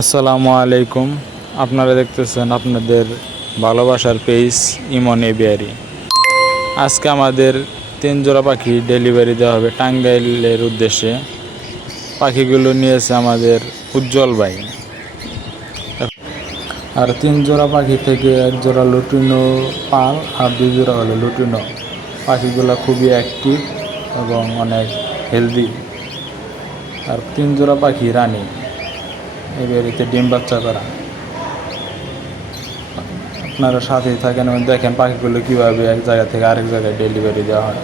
আসসালামু আলাইকুম। আপনারা দেখতেছেন আপনাদের ভালোবাসার পেজ ইমন এভিয়ারি। আজকে আমাদের 3 জোড়া পাখি ডেলিভারি দেওয়া হবে টাঙ্গাইলের উদ্দেশ্যে। পাখিগুলো নিয়েছে আমাদের উজ্জ্বল ভাই। আর 3 জোড়া পাখি থেকে 1 জোড়া লুটিনো পাল আর 2 জোড়া হলো লুটিনো। পাখিগুলো খুবই অ্যাক্টিভ এবং অনেক হেলদি। আর 3 জোড়া পাখি রানী এভিয়ারিতে ডিম বাচ্চা করা। আপনারা সাথেই থাকেন এবং দেখেন পাখিগুলো কীভাবে এক জায়গা থেকে আরেক জায়গায় ডেলিভারি দেওয়া হয়।